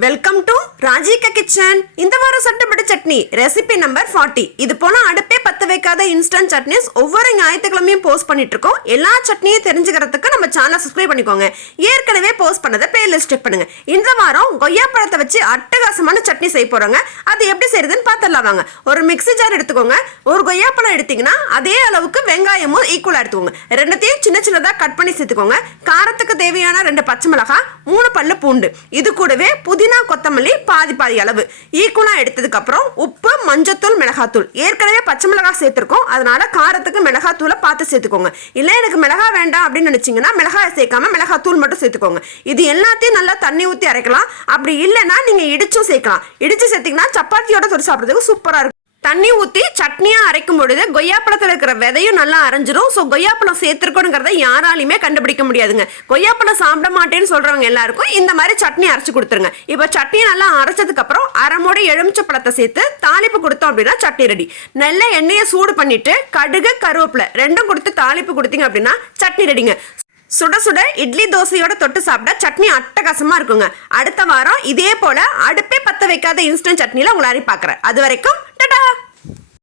Welcome to Rajika kitchen. இந்த வாரம் சட்டப்படி சட்னி ரெசிபி நம்பர் 40. இது போல அடுப்பே பத்த வைக்காத இன்ஸ்டன்ட் சட்னிஸ் ஒவ்வொரு ஞாயிற்றுக்கிழமையும் போஸ்ட் பண்ணிட்டு இருக்கோம். எல்லா சட்னியும் தெரிஞ்சுக்கிறதுக்கு நம்ம சேனலை சப்ஸ்கிரைப் பண்ணிக்கோங்க. ஏற்கனவே போஸ்ட் பண்ணதை பிளேலிஸ்ட் செக் பண்ணுங்க. இந்த வாரம் கொய்யா பழத்தை வச்சு அட்டகாசமான சட்னி செய்ய போறாங்க. அது எப்படி செய்யறதுன்னு பார்த்துடலாம் வாங்க. ஒரு மிக்ஸி ஜார் எடுத்துக்கோங்க. ஒரு கொய்யா பழம் எடுத்தீங்கன்னா அதே அளவுக்கு வெங்காயமும் ஈக்குவலா எடுத்துக்கோங்க. ரெண்டுத்தையும் சின்ன சின்னதாக கட் பண்ணி சேர்த்துக்கோங்க. காரத்துக்கு தேவையான 2 பச்சை மிளகாய், 3 பல்லு பூண்டு, இது கூடவே புதினா கொத்தமல்லி பாதி அளவு ஈக்குவலா எடுத்ததுக்கு அப்புறம் உப்பு, மஞ்சத்தூள், மிளகாத்தூள். ஏற்கனவே பச்சை மிளகாய் சேர்த்திருக்கோம், அதனால காரத்துக்கு மிளகாத்தூளை பார்த்து சேர்த்துக்கோங்க. இல்ல எனக்கு மிளகாய் வேண்டாம் அப்படின்னு நினைச்சீங்கன்னா மிளகாய் சேர்க்காம மிளகாத்தூள் மட்டும் சேர்த்துக்கோங்க. இது எல்லாத்தையும் நல்லா தண்ணி ஊற்றி அரைக்கலாம். அப்படி இல்லைன்னா நீங்க இடிச்சும் சேர்க்கலாம். இடிச்சு சேர்த்தீங்கன்னா சப்பாத்தியோட தொட்டு சாப்பிட்றதுக்கு சூப்பரா இருக்கும். தண்ணி ஊற்றி சட்னியாக அரைக்கும் பொழுது கொய்யாப்பழத்தில் இருக்கிற விதையும் நல்லா அரைஞ்சிரும். ஸோ கொய்யாப்பழம் சேர்த்துருக்கணுங்கிறத யாராலையுமே கண்டுபிடிக்க முடியாதுங்க. கொய்யாப்பழம் சாப்பிட மாட்டேன்னு சொல்கிறவங்க எல்லாருக்கும் இந்த மாதிரி சட்னி அரைச்சி கொடுத்துருங்க. இப்போ சட்னியை நல்லா அரைச்சதுக்கப்புறம் அரை மூடி எலுமிச்சை பழத்தை சேர்த்து தாளிப்பு கொடுத்தோம் அப்படின்னா சட்னி ரெடி. நல்ல எண்ணெயை சூடு பண்ணிட்டு கடுகு, கருவேப்பிலை ரெண்டும் கொடுத்து தாளிப்பு கொடுத்தீங்க அப்படின்னா சட்னி ரெடிங்க. சுட சுட இட்லி தோசையோட தொட்டு சாப்பிட்டா சட்னி அட்டகாசமா இருக்குங்க. அடுத்த வாரம் இதே போல அடுப்பே பத்த வைக்காத இன்ஸ்டன்ட் சட்னியில் உங்களை பார்க்குறேன். அது வரைக்கும்